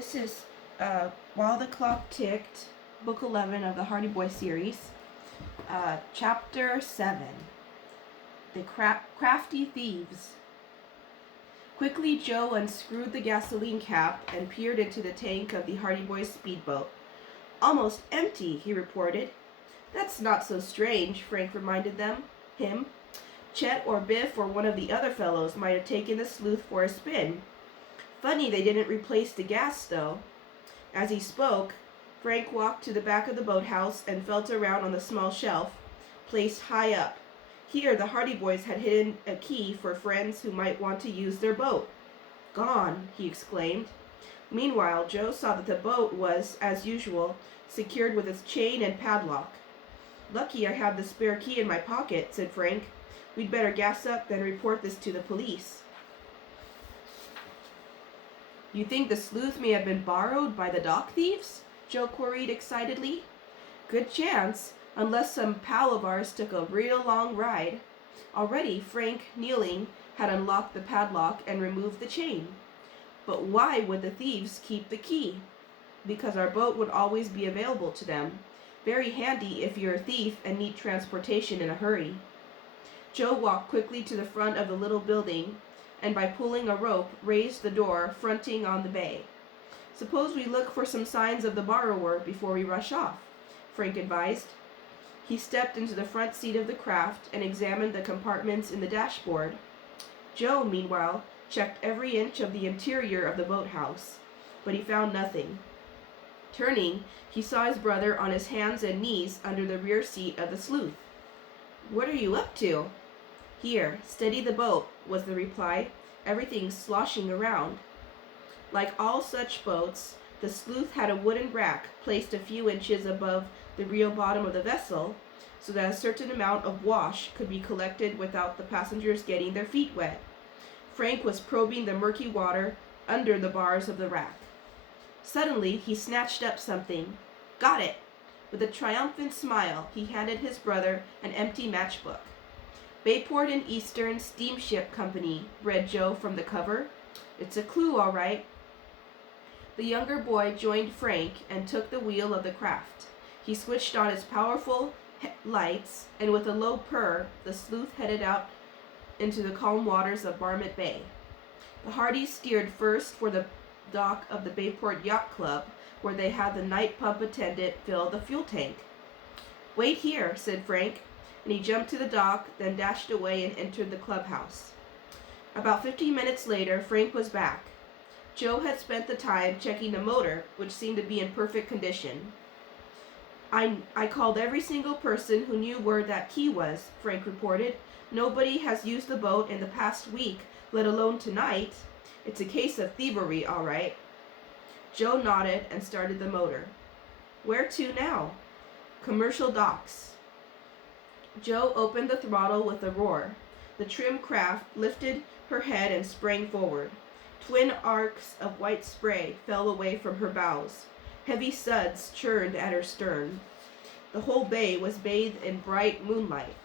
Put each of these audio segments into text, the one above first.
This is While the Clock Ticked, Book 11 of the Hardy Boy series, Chapter 7, The Crafty Thieves. Quickly, Joe unscrewed the gasoline cap and peered into the tank of the Hardy Boy's speedboat. "Almost empty," he reported. "That's not so strange," Frank reminded him. "Chet or Biff or one of the other fellows might have taken the Sleuth for a spin. Funny they didn't replace the gas, though." As he spoke, Frank walked to the back of the boathouse and felt around on the small shelf, placed high up. Here the Hardy Boys had hidden a key for friends who might want to use their boat. "Gone," he exclaimed. Meanwhile, Joe saw that the boat was, as usual, secured with its chain and padlock. "Lucky I have the spare key in my pocket," said Frank. "We'd better gas up, then report this to the police." "You think the Sleuth may have been borrowed by the dock thieves?" Joe queried excitedly. "Good chance, unless some pal of ours took a real long ride." Already, Frank, kneeling, had unlocked the padlock and removed the chain. "But why would the thieves keep the key?" "Because our boat would always be available to them. Very handy if you're a thief and need transportation in a hurry." Joe walked quickly to the front of the little building and by pulling a rope raised the door fronting on the bay. "Suppose we look for some signs of the borrower before we rush off," Frank advised. He stepped into the front seat of the craft and examined the compartments in the dashboard. Joe, meanwhile, checked every inch of the interior of the boathouse, but he found nothing. Turning, he saw his brother on his hands and knees under the rear seat of the Sleuth. "What are you up to?" "Here, steady the boat," was the reply. "Everything's sloshing around." Like all such boats, the Sleuth had a wooden rack placed a few inches above the real bottom of the vessel, so that a certain amount of wash could be collected without the passengers getting their feet wet. Frank was probing the murky water under the bars of the rack. Suddenly, he snatched up something. "Got it!" With a triumphant smile, he handed his brother an empty matchbook. "Bayport and Eastern Steamship Company," read Joe from the cover. "It's a clue, all right." The younger boy joined Frank and took the wheel of the craft. He switched on its powerful lights, and with a low purr, the Sleuth headed out into the calm waters of Barmet Bay. The Hardys steered first for the dock of the Bayport Yacht Club, where they had the night pump attendant fill the fuel tank. "Wait here," said Frank, and he jumped to the dock, then dashed away and entered the clubhouse. About 15 minutes later, Frank was back. Joe had spent the time checking the motor, which seemed to be in perfect condition. I called every single person who knew where that key was," Frank reported. "Nobody has used the boat in the past week, let alone tonight. It's a case of thievery, all right." Joe nodded and started the motor. "Where to now?" "Commercial docks." Joe opened the throttle with a roar. The trim craft lifted her head and sprang forward. Twin arcs of white spray fell away from her bows. Heavy suds churned at her stern. The whole bay was bathed in bright moonlight.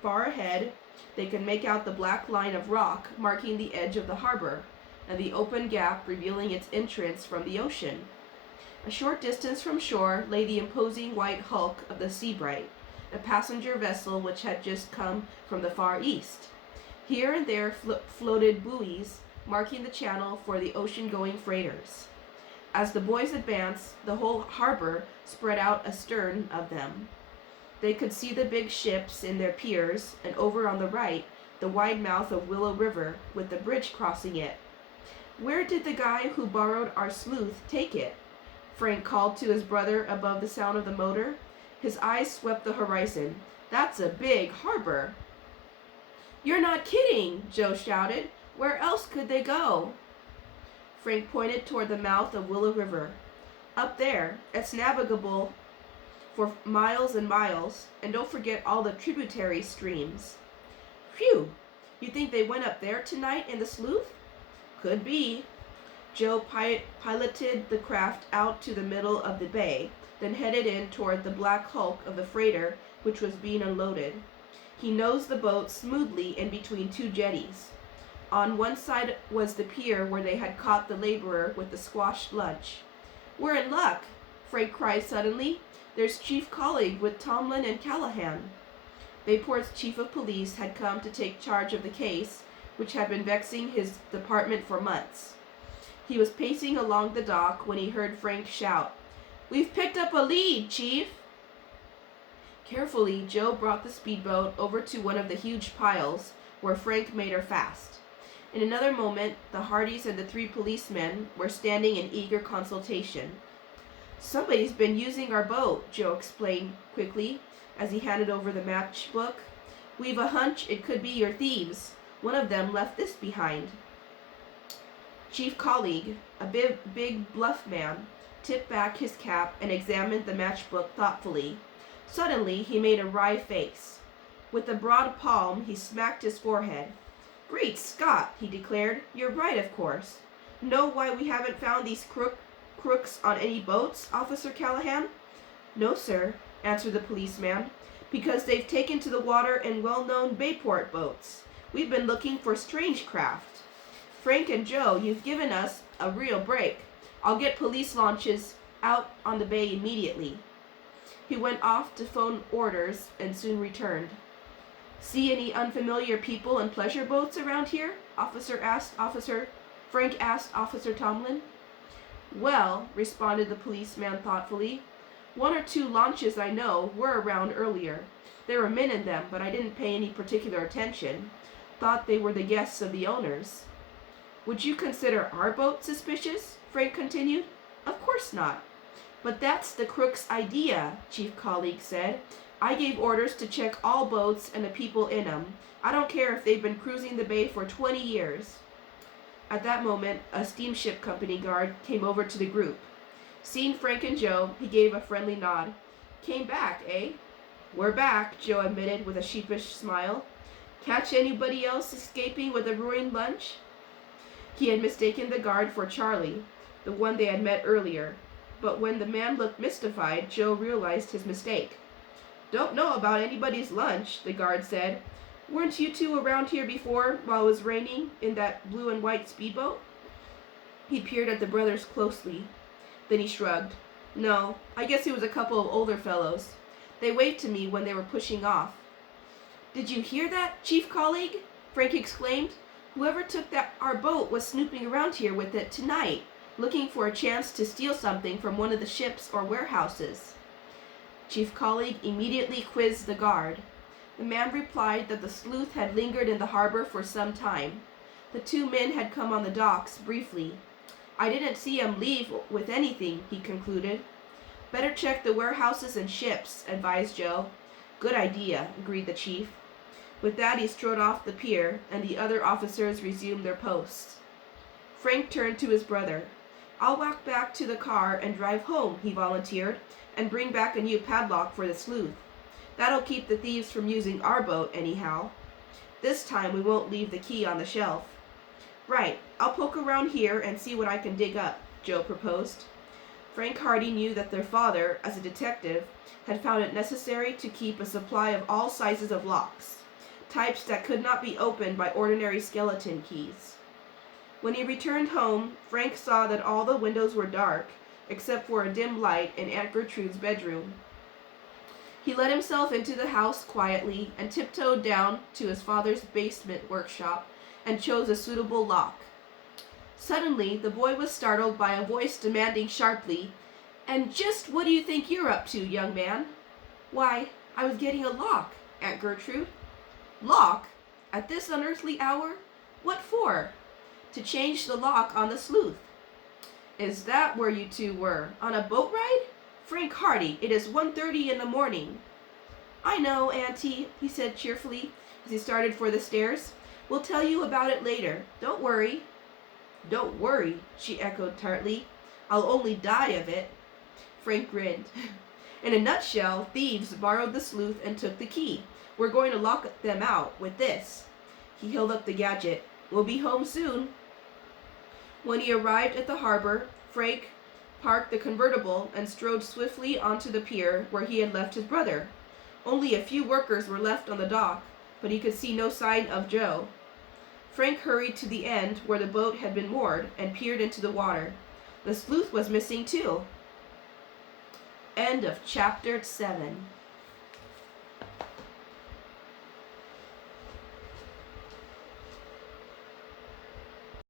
Far ahead, they could make out the black line of rock marking the edge of the harbor, and the open gap revealing its entrance from the ocean. A short distance from shore lay the imposing white hulk of the Seabright, a passenger vessel which had just come from the Far East. Here and there floated buoys, marking the channel for the ocean-going freighters. As the boys advanced, the whole harbor spread out astern of them. They could see the big ships in their piers, and over on the right, the wide mouth of Willow River, with the bridge crossing it. "Where did the guy who borrowed our Sleuth take it?" Frank called to his brother above the sound of the motor. His eyes swept the horizon. "That's a big harbor." "You're not kidding!" Joe shouted. "Where else could they go?" Frank pointed toward the mouth of Willow River. "Up there. It's navigable for miles and miles, and don't forget all the tributary streams." "Phew! You think they went up there tonight in the Sleuth?" "Could be." Joe piloted the craft out to the middle of the bay, then headed in toward the black hulk of the freighter, which was being unloaded. He nosed the boat smoothly in between two jetties. On one side was the pier where they had caught the laborer with the squashed lunch. "We're in luck," Frank cried suddenly. "There's Chief Colleague with Tomlin and Callahan." Bayport's chief of police had come to take charge of the case, which had been vexing his department for months. He was pacing along the dock when he heard Frank shout, "We've picked up a lead, Chief!" Carefully, Joe brought the speedboat over to one of the huge piles, where Frank made her fast. In another moment, the Hardys and the 3 policemen were standing in eager consultation. "Somebody's been using our boat," Joe explained quickly, as he handed over the matchbook. "We've a hunch it could be your thieves. One of them left this behind." Chief Colleague, a big bluff man, tipped back his cap and examined the matchbook thoughtfully. Suddenly, he made a wry face. With a broad palm, he smacked his forehead. "Great Scott," he declared. "You're right, of course. Know why we haven't found these crooks on any boats, Officer Callahan?" "No, sir," answered the policeman. "Because they've taken to the water in well-known Bayport boats. We've been looking for strange craft. Frank and Joe, you've given us a real break. I'll get police launches out on the bay immediately." He went off to phone orders and soon returned. "See any unfamiliar people and pleasure boats around here?" Frank asked Officer Tomlin. "Well," responded the policeman thoughtfully, "1 or 2 launches I know were around earlier. There were men in them, but I didn't pay any particular attention. Thought they were the guests of the owners." "Would you consider our boat suspicious?" Frank continued. "Of course not. But that's the crook's idea," Chief Colleague said. "I gave orders to check all boats and the people in them. I don't care if they've been cruising the bay for 20 years. At that moment, a steamship company guard came over to the group. Seeing Frank and Joe, he gave a friendly nod. "Came back, eh?" "We're back," Joe admitted with a sheepish smile. "Catch anybody else escaping with a ruined lunch?" He had mistaken the guard for Charlie, the one they had met earlier. But when the man looked mystified, Joe realized his mistake. "Don't know about anybody's lunch," the guard said. "Weren't you 2 around here before while it was raining in that blue and white speedboat?" He peered at the brothers closely. Then he shrugged. "No, I guess it was a couple of older fellows. They waved to me when they were pushing off." "Did you hear that, Chief Colleague?" Frank exclaimed. "Whoever took our boat was snooping around here with it tonight, looking for a chance to steal something from one of the ships or warehouses." Chief Colleague immediately quizzed the guard. The man replied that the Sleuth had lingered in the harbor for some time. The 2 men had come on the docks briefly. "I didn't see 'em leave with anything," he concluded. "Better check the warehouses and ships," advised Joe. "Good idea," agreed the chief. With that, he strode off the pier, and the other officers resumed their posts. Frank turned to his brother. "I'll walk back to the car and drive home," he volunteered, "and bring back a new padlock for the Sleuth. That'll keep the thieves from using our boat, anyhow. This time we won't leave the key on the shelf." "Right, I'll poke around here and see what I can dig up," Joe proposed. Frank Hardy knew that their father, as a detective, had found it necessary to keep a supply of all sizes of locks, types that could not be opened by ordinary skeleton keys. When he returned home, Frank saw that all the windows were dark, except for a dim light in Aunt Gertrude's bedroom. He let himself into the house quietly and tiptoed down to his father's basement workshop and chose a suitable lock. Suddenly, the boy was startled by a voice demanding sharply, "And just what do you think you're up to, young man?" "Why, I was getting a lock, Aunt Gertrude." "Lock? At this unearthly hour? What for?" "To change the lock on the Sleuth." "Is that where you 2 were? On a boat ride? Frank Hardy, it is 1:30 in the morning." "I know, Auntie," he said cheerfully as he started for the stairs. "We'll tell you about it later. Don't worry." "Don't worry," she echoed tartly. "I'll only die of it." Frank grinned. "In a nutshell, thieves borrowed the Sleuth and took the key. We're going to lock them out with this." He held up the gadget. "We'll be home soon." When he arrived at the harbor, Frank parked the convertible and strode swiftly onto the pier where he had left his brother. Only a few workers were left on the dock, but he could see no sign of Joe. Frank hurried to the end where the boat had been moored and peered into the water. The sleuth was missing too. End of chapter 7.